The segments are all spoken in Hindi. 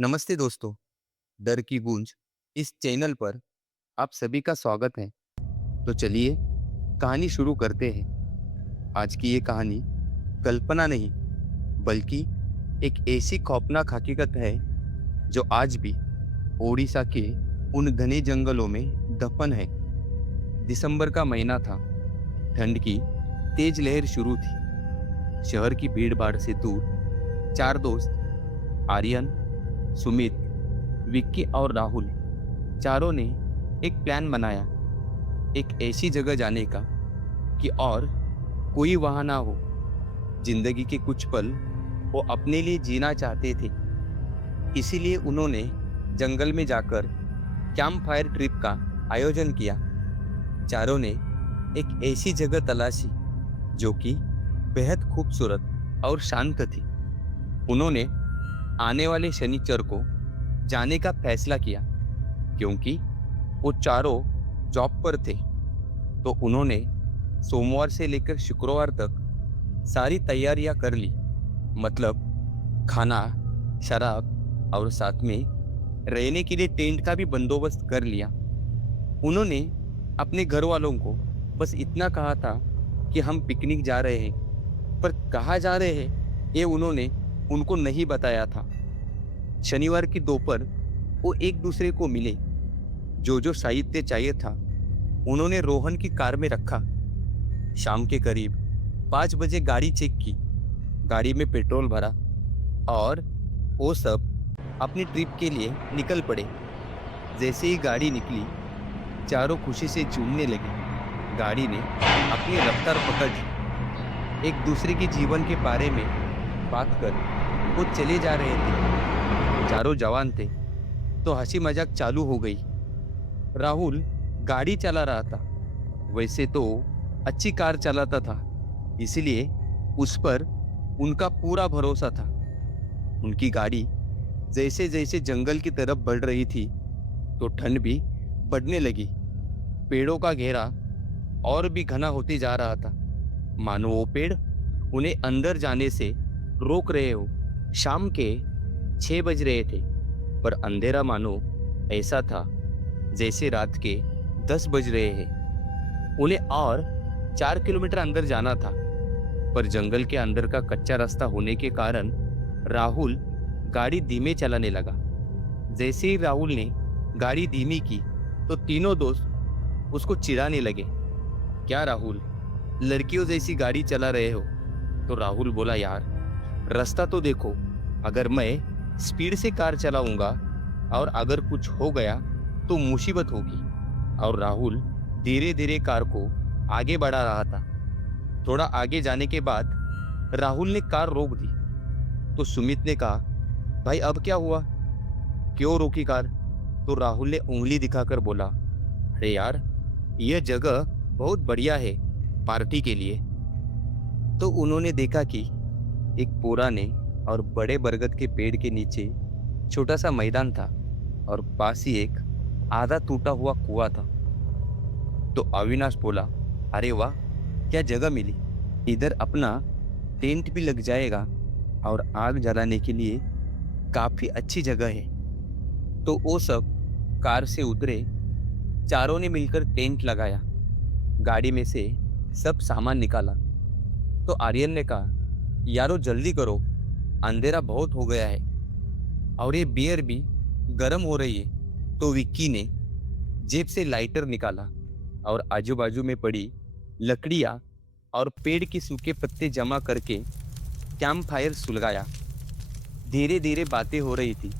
नमस्ते दोस्तों। डर की गूंज इस चैनल पर आप सभी का स्वागत है। तो चलिए कहानी शुरू करते हैं। आज की ये कहानी कल्पना नहीं बल्कि एक ऐसी खौफनाक हकीकत है जो आज भी ओडिशा के उन घने जंगलों में दफन है। दिसंबर का महीना था। ठंड की तेज लहर शुरू थी। शहर की भीड़ भाड़ से दूर चार दोस्त आर्यन, सुमित, विक्की और राहुल चारों ने एक प्लान बनाया। एक ऐसी जगह जाने का कि और कोई वहां ना हो। जिंदगी के कुछ पल वो अपने लिए जीना चाहते थे। इसीलिए उन्होंने जंगल में जाकर कैंप फायर ट्रिप का आयोजन किया। चारों ने एक ऐसी जगह तलाशी जो कि बेहद खूबसूरत और शांत थी। उन्होंने आने वाले शनिचर को जाने का फैसला किया क्योंकि वो चारों जॉब पर थे। तो उन्होंने सोमवार से लेकर शुक्रवार तक सारी तैयारियां कर ली। मतलब खाना, शराब और साथ में रहने के लिए टेंट का भी बंदोबस्त कर लिया। उन्होंने अपने घर वालों को बस इतना कहा था कि हम पिकनिक जा रहे हैं, पर कहाँ जा रहे हैं ये उन्होंने उनको नहीं बताया था। शनिवार की दोपहर वो एक दूसरे को मिले। जो जो साहित्य चाहिए था उन्होंने रोहन की कार में रखा। शाम के करीब 5 बजे गाड़ी चेक की, गाड़ी में पेट्रोल भरा और वो सब अपनी ट्रिप के लिए निकल पड़े। जैसे ही गाड़ी निकली चारों खुशी से झूमने लगे। गाड़ी ने अपनी रफ्तार पकड़ ली। एक दूसरे के जीवन के बारे में बात कर वो चले जा रहे थे। चारों जवान थे तो हंसी मजाक चालू हो गई। राहुल गाड़ी चला रहा था। वैसे तो अच्छी कार चलाता था, इसलिए उस पर उनका पूरा भरोसा था। उनकी गाड़ी जैसे जैसे जंगल की तरफ बढ़ रही थी तो ठंड भी बढ़ने लगी। पेड़ों का घेरा और भी घना होते जा रहा था, मानो वो पेड़ उन्हें अंदर जाने से रोक रहे हो। शाम के 6 बज रहे थे, पर अंधेरा मानो ऐसा था जैसे रात के 10 बज रहे हैं। उन्हें और 4 किलोमीटर अंदर जाना था, पर जंगल के अंदर का कच्चा रास्ता होने के कारण राहुल गाड़ी धीमे चलाने लगा। जैसे ही राहुल ने गाड़ी धीमी की तो तीनों दोस्त उसको चिढ़ाने लगे। क्या राहुल, लड़कियों जैसी गाड़ी चला रहे हो? तो राहुल बोला, यार रास्ता तो देखो। अगर मैं स्पीड से कार चलाऊंगा और अगर कुछ हो गया तो मुसीबत होगी। और राहुल धीरे धीरे कार को आगे बढ़ा रहा था। थोड़ा आगे जाने के बाद राहुल ने कार रोक दी। तो सुमित ने कहा, भाई अब क्या हुआ, क्यों रोकी कार? तो राहुल ने उंगली दिखाकर बोला, अरे यार यह जगह बहुत बढ़िया है पार्टी के लिए। तो उन्होंने देखा कि एक पुराने और बड़े बरगद के पेड़ के नीचे छोटा सा मैदान था और पास ही एक आधा टूटा हुआ कुआं था। तो अविनाश बोला, अरे वाह, क्या जगह मिली। इधर अपना टेंट भी लग जाएगा और आग जलाने के लिए काफी अच्छी जगह है। तो वो सब कार से उतरे। चारों ने मिलकर टेंट लगाया। गाड़ी में से सब सामान निकाला। तो आर्यन ने कहा, यारो जल्दी करो, अंधेरा बहुत हो गया है और ये बियर भी गर्म हो रही है। तो विक्की ने जेब से लाइटर निकाला और आजू बाजू में पड़ी लकड़ियां और पेड़ के सूखे पत्ते जमा करके कैंप फायर सुलगाया। धीरे धीरे बातें हो रही थी।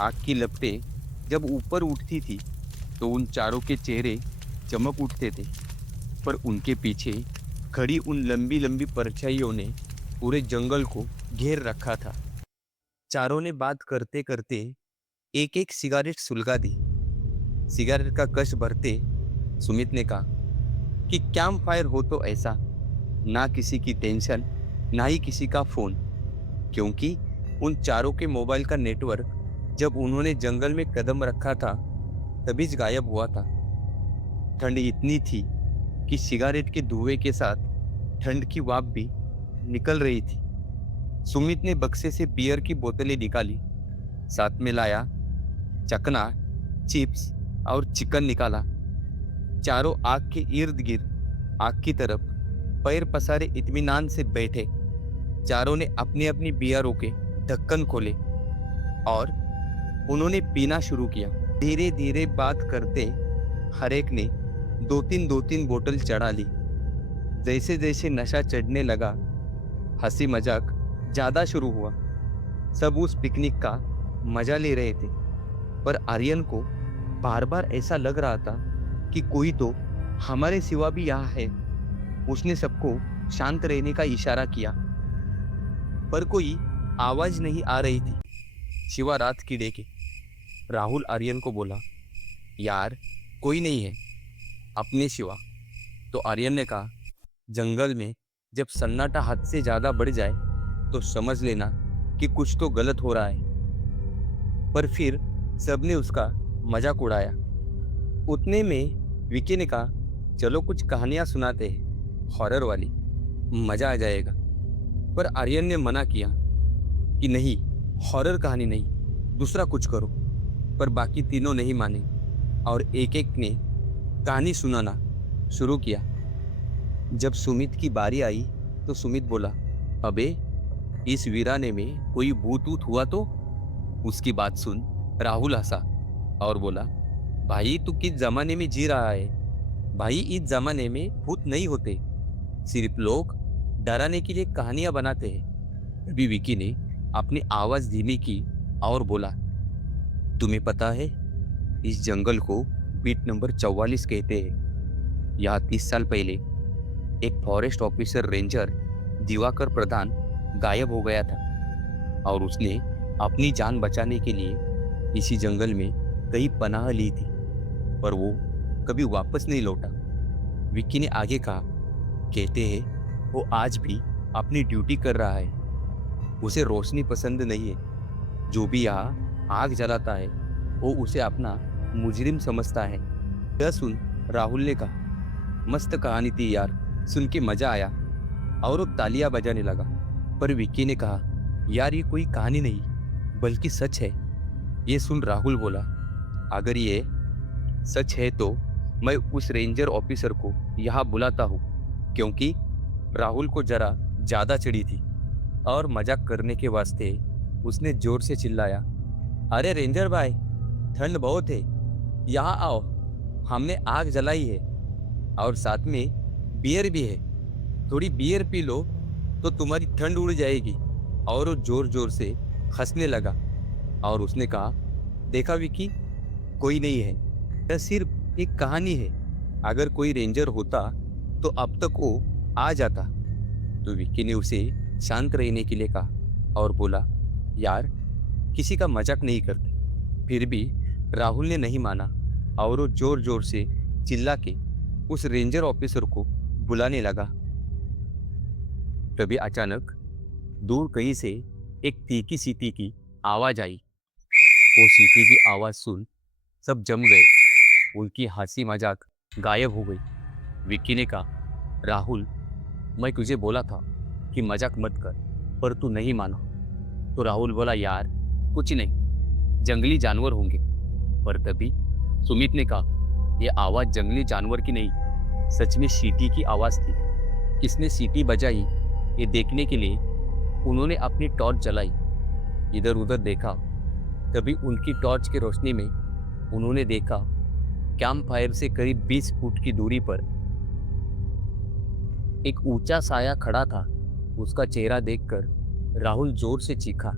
आग की लपटें जब ऊपर उठती थी तो उन चारों के चेहरे चमक उठते थे, पर उनके पीछे खड़ी उन लंबी लंबी परछाइयों ने पूरे जंगल को घेर रखा था। चारों ने बात करते करते एक एक सिगारेट सुलगा दी। सिगारेट का कश भरते सुमित ने कहा कि कैंप फायर हो तो ऐसा, ना किसी की टेंशन ना ही किसी का फोन, क्योंकि उन चारों के मोबाइल का नेटवर्क जब उन्होंने जंगल में कदम रखा था तभी गायब हुआ था। ठंड इतनी थी कि सिगारेट के धुएं के साथ ठंड की वाप भी निकल रही थी। सुमित ने बक्से से बियर की बोतलें निकाली साथ में लाया चकना, चिप्स और चिकन निकाला। चारों आग के इर्द गिर्द आग की तरफ पैर पसारे इत्मीनान से बैठे। चारों ने अपनी अपनी बियरों के ढक्कन खोले और उन्होंने पीना शुरू किया। धीरे धीरे बात करते हर एक ने दो तीन बोतल चढ़ा ली। जैसे जैसे नशा चढ़ने लगा, हंसी मजाक ज्यादा शुरू हुआ। सब उस पिकनिक का मजा ले रहे थे, पर आर्यन को बार बार ऐसा लग रहा था कि कोई तो हमारे सिवा भी यहाँ है। उसने सबको शांत रहने का इशारा किया, पर कोई आवाज नहीं आ रही थी सिवा रात कीड़े के। राहुल आर्यन को बोला, यार कोई नहीं है अपने सिवा। तो आर्यन ने कहा, जंगल में जब सन्नाटा हद से ज्यादा बढ़ जाए तो समझ लेना कि कुछ तो गलत हो रहा है। पर फिर सबने उसका मजाक उड़ाया। उतने में विकी ने कहा, चलो कुछ कहानियां सुनाते हैं, हॉरर वाली, मजा आ जाएगा। पर आर्यन ने मना किया कि नहीं, हॉरर कहानी नहीं, दूसरा कुछ करो। पर बाकी तीनों नहीं माने और एक एक ने कहानी सुनाना शुरू किया। जब सुमित की बारी आई तो सुमित बोला, अबे इस वीराने में कोई भूत ऊत हुआ तो? उसकी बात सुन राहुल हंसा और बोला, भाई तू किस जमाने में जी रहा है? भाई इस जमाने में भूत नहीं होते, सिर्फ लोग डराने के लिए कहानियां बनाते हैं। तभी विकी ने अपनी आवाज धीमी की और बोला, तुम्हें पता है इस जंगल को बीट नंबर 44 कहते हैं। यहाँ 30 साल पहले एक फॉरेस्ट ऑफिसर रेंजर दिवाकर प्रधान गायब हो गया था और उसने अपनी जान बचाने के लिए इसी जंगल में कई पनाह ली थी, पर वो कभी वापस नहीं लौटा। विक्की ने आगे कहा, कहते हैं वो आज भी अपनी ड्यूटी कर रहा है। उसे रोशनी पसंद नहीं है। जो भी यहाँ आग जलाता है वो उसे अपना मुजरिम समझता है। यह सुन राहुल ने कहा, मस्त कहानी थी यार, सुन के मजा आया। और वो तालियां बजाने लगा। पर विक्की ने कहा, यार ये कोई कहानी नहीं बल्कि सच है। ये सुन राहुल बोला, अगर ये सच है तो मैं उस रेंजर ऑफिसर को यहाँ बुलाता हूँ। क्योंकि राहुल को जरा ज्यादा चढ़ी थी और मजाक करने के वास्ते उसने जोर से चिल्लाया, अरे रेंजर भाई, ठंड बहुत है, यहाँ आओ, हमने आग जलाई है और साथ में बियर भी है, थोड़ी बियर पी लो तो तुम्हारी ठंड उड़ जाएगी। और वो जोर जोर से हंसने लगा और उसने कहा, देखा विकी, कोई नहीं है, यह सिर्फ एक कहानी है। अगर कोई रेंजर होता तो अब तक वो आ जाता। तो विकी ने उसे शांत रहने के लिए कहा और बोला, यार किसी का मजाक नहीं करते। फिर भी राहुल ने नहीं माना और वो जोर जोर से चिल्ला के उस रेंजर ऑफिसर को बुलाने लगा। तभी अचानक दूर कहीं से एक तीखी सीटी की आवाज आई। वो सीटी की आवाज सुन सब जम गए। उनकी हंसी मजाक गायब हो गई। विक्की ने कहा, राहुल, मैं तुझे बोला था कि मजाक मत कर, पर तू नहीं माना। तो राहुल बोला, यार कुछ नहीं, जंगली जानवर होंगे। पर तभी सुमित ने कहा, यह आवाज जंगली जानवर की नहीं, सच में सीटी की आवाज थी। किसने सीटी बजाई ये देखने के लिए उन्होंने अपनी टॉर्च जलाई, इधर उधर देखा। तभी उनकी टॉर्च की रोशनी में उन्होंने देखा कैंप फायर से करीब 20 फुट की दूरी पर एक ऊंचा साया खड़ा था। उसका चेहरा देखकर राहुल जोर से चीखा।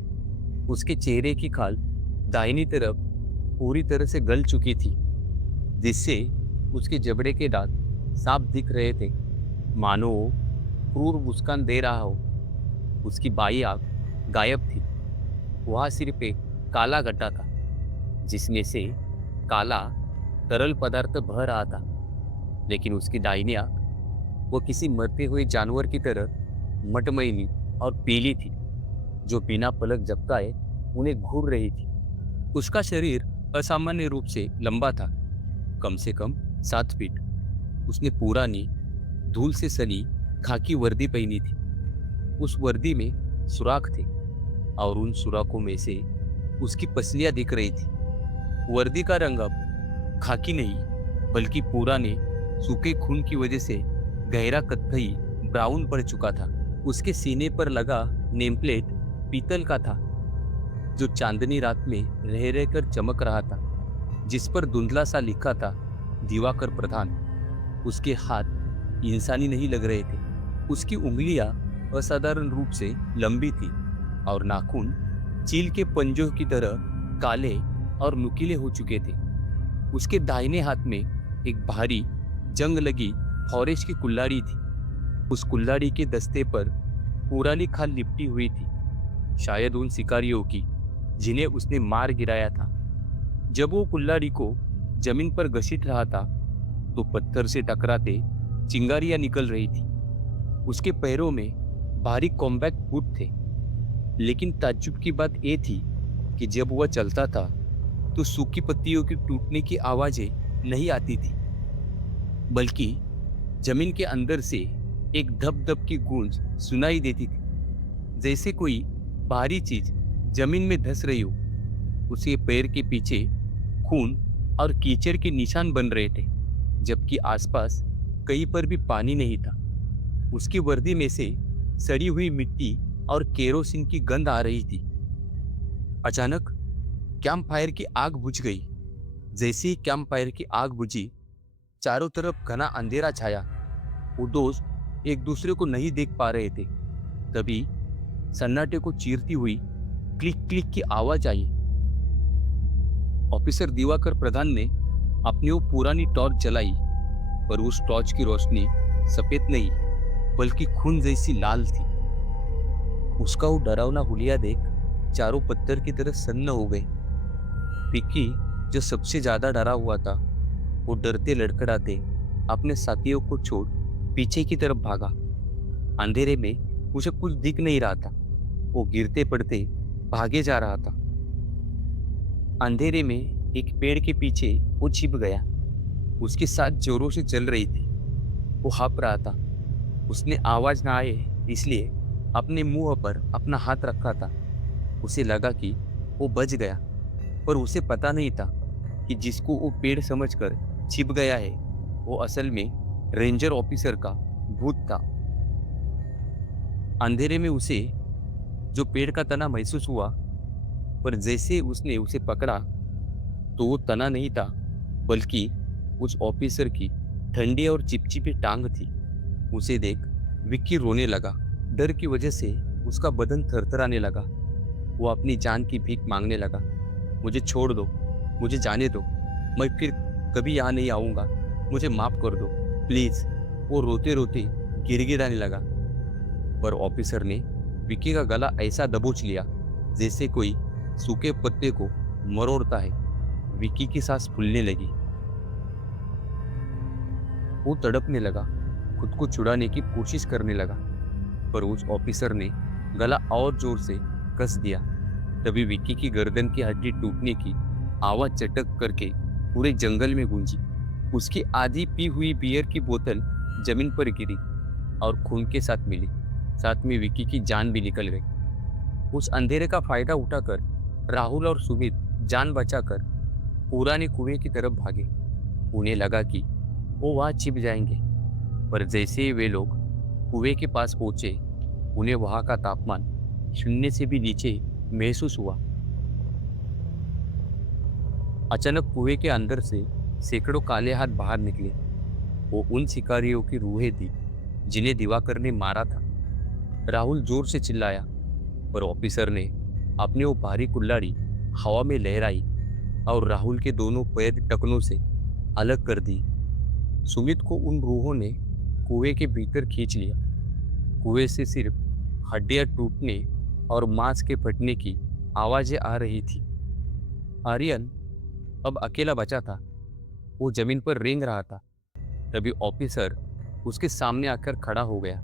उसके चेहरे की खाल दाहिनी तरफ पूरी तरह से गल चुकी थी, जिससे उसके जबड़े के दांत साफ दिख रहे थे, मानो वो क्रूर मुस्कान दे रहा हो। उसकी बाई आंख गायब थी। वहाँ सिर्फ एक काला गड्ढा था, जिसमें से काला तरल पदार्थ बह रहा था। लेकिन उसकी दाहिनी आंख वो किसी मरते हुए जानवर की तरह मटमैली और पीली थी, जो बिना पलक झपकाए उन्हें घूर रही थी। उसका शरीर असामान्य रूप से लंबा था, कम से कम 7 फीट। उसने पुरानी धूल से सनी खाकी वर्दी पहनी थी। उस वर्दी में सुराख थे और उन सुराखों में से उसकी पसलियां दिख रही थी। वर्दी का रंग अब खाकी नहीं बल्कि पुराने सूखे खून की वजह से गहरा कत्थई ब्राउन पड़ चुका था। उसके सीने पर लगा नेम प्लेट पीतल का था, जो चांदनी रात में रह रहकर चमक रहा था, जिस पर धुंधला सा लिखा था दिवाकर प्रधान। उसके हाथ इंसानी नहीं लग रहे थे। उसकी उंगलियां असाधारण रूप से लंबी थी और नाखून चील के पंजों की तरह काले और नुकीले हो चुके थे। उसके दाहिने हाथ में एक भारी जंग लगी फॉरेस्ट की कुल्हाड़ी थी। उस कुल्हाड़ी के दस्ते पर पुरानी खाल लिपटी हुई थी, शायद उन शिकारियों की जिन्हें उसने मार गिराया था। जब वो कुल्हाड़ी को जमीन पर घसीट रहा था तो पत्थर से टकराते चिंगारियां निकल रही थी। उसके पैरों में भारी कॉम्बैक्ट बूट थे, लेकिन ताज्जुब की बात यह थी कि जब वह चलता था तो सूखी पत्तियों की टूटने की आवाजें नहीं आती थी, बल्कि जमीन के अंदर से एक धप धप की गूंज सुनाई देती थी, जैसे कोई भारी चीज जमीन में धंस रही हो। उसके पैर के पीछे खून और कीचड़ के निशान बन रहे थे, जबकि आसपास कहीं पर भी पानी नहीं था। उसकी वर्दी में से सड़ी हुई मिट्टी और केरोसिन की गंध आ रही थी। अचानक कैंप फायर की आग बुझ गई। जैसे ही कैंप फायर की आग बुझी, चारों तरफ घना अंधेरा छाया। वो दोस्त एक दूसरे को नहीं देख पा रहे थे। तभी सन्नाटे को चीरती हुई क्लिक क्लिक की आवाज आई। ऑफिसर दिवाकर प्रधान ने अपनी वो पुरानी टॉर्च जलाई, पर उस टॉर्च की रोशनी सफेद नहीं बल्कि खून जैसी लाल थी। उसका वो डरावना हुलिया देख चारों पत्थर की तरह सन्न हो गए। विक्की, जो सबसे ज्यादा डरा हुआ था, वो डरते लड़खड़ाते अपने साथियों को छोड़ पीछे की तरफ भागा। अंधेरे में उसे कुछ दिख नहीं रहा था। वो गिरते पड़ते भागे जा रहा था। अंधेरे में एक पेड़ के पीछे वो छिप गया। उसकी सांस जोरों से चल रही थी। वो हाँफ रहा था। उसने आवाज ना आए इसलिए अपने मुंह पर अपना हाथ रखा था। उसे लगा कि वो बच गया, पर उसे पता नहीं था कि जिसको वो पेड़ समझकर छिप गया है, वो असल में रेंजर ऑफिसर का भूत था। अंधेरे में उसे जो पेड़ का तना महसूस हुआ, पर जैसे उसने उसे पकड़ा तो वो तना नहीं था, बल्कि उस ऑफिसर की ठंडी और चिपचिपी टांग थी। उसे देख विक्की रोने लगा। डर की वजह से उसका बदन थरथराने लगा। वो अपनी जान की भीख मांगने लगा। मुझे छोड़ दो, मुझे जाने दो, मैं फिर कभी यहाँ नहीं आऊँगा, मुझे माफ कर दो प्लीज। वो रोते रोते गिड़गिड़ाने लगा, पर ऑफिसर ने विक्की का गला ऐसा दबोच लिया जैसे कोई सूखे पत्ते को मरोड़ता है। विक्की की सांस फूलने लगी। वो तड़पने लगा, खुद को छुड़ाने की कोशिश करने लगा, पर उस ऑफिसर ने गला और जोर से कस दिया। तभी विक्की की गर्दन की हड्डी टूटने की आवाज चटक करके पूरे जंगल में गूंजी। उसकी आधी पी हुई बियर की बोतल जमीन पर गिरी और खून के साथ मिली। साथ में विक्की की जान भी निकल गई। उस अंधेरे का फायदा उठाकर राहुल और सुमित जान बचाकर पुराने कुएं की तरफ भागे। उन्हें लगा कि वो वहां छिप जाएंगे, पर जैसे ही वे लोग कुएं के पास पहुंचे, उन्हें वहां का तापमान शून्य से भी नीचे महसूस हुआ। अचानक कुएं के अंदर से सैकड़ों काले हाथ बाहर निकले। वो उन शिकारियों की रूहें थी जिन्हें दिवाकर ने मारा था। राहुल जोर से चिल्लाया, पर ऑफिसर ने अपनी वो भारी कुल्हाड़ी हवा में लहराई और राहुल के दोनों पैर टखनों से अलग कर दी। सुमित को उन रूहों ने कुएं के भीतर खींच लिया। कुएं से सिर्फ हड्डियां टूटने और मांस के फटने की आवाजें आ रही थी। आर्यन अब अकेला बचा था। वो जमीन पर रेंग रहा था। तभी ऑफिसर उसके सामने आकर खड़ा हो गया।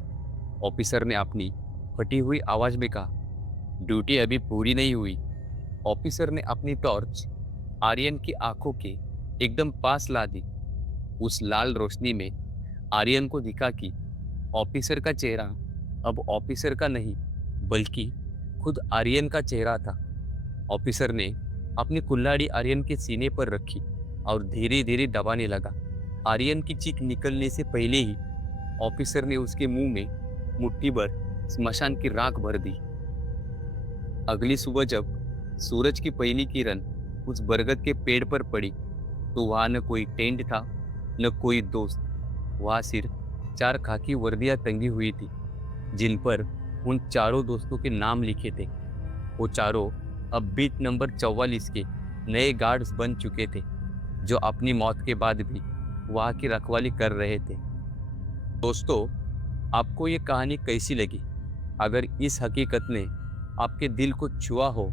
ऑफिसर ने अपनी फटी हुई आवाज में कहा, ड्यूटी अभी पूरी नहीं हुई। ऑफिसर ने अपनी टॉर्च आर्यन की आंखों के एकदम पास ला दी। उस लाल रोशनी में आर्यन को दिखा कि ऑफिसर का चेहरा अब ऑफिसर का नहीं बल्कि खुद आर्यन का चेहरा था। ऑफिसर ने अपनी कुल्हाड़ी आर्यन के सीने पर रखी और धीरे धीरे दबाने लगा। आर्यन की चीख निकलने से पहले ही ऑफिसर ने उसके मुंह में मुट्ठी भर स्मशान की राख भर दी। अगली सुबह जब सूरज की पहली किरण उस बरगद के पेड़ पर पड़ी तो वहां न कोई टेंट था, न कोई दोस्त। वहां सिर्फ 4 खाकी वर्दियां टंगी हुई थी, जिन पर उन चारों दोस्तों के नाम लिखे थे। वो चारों अब बीट नंबर 44 के नए गार्ड्स बन चुके थे, जो अपनी मौत के बाद भी वहां की रखवाली कर रहे थे। दोस्तों, आपको ये कहानी कैसी लगी? अगर इस हकीकत ने आपके दिल को छुआ हो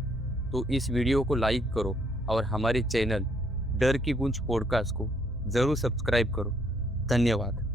तो इस वीडियो को लाइक करो और हमारे चैनल डर की गूंज पॉडकास्ट को ज़रूर सब्सक्राइब करो। धन्यवाद।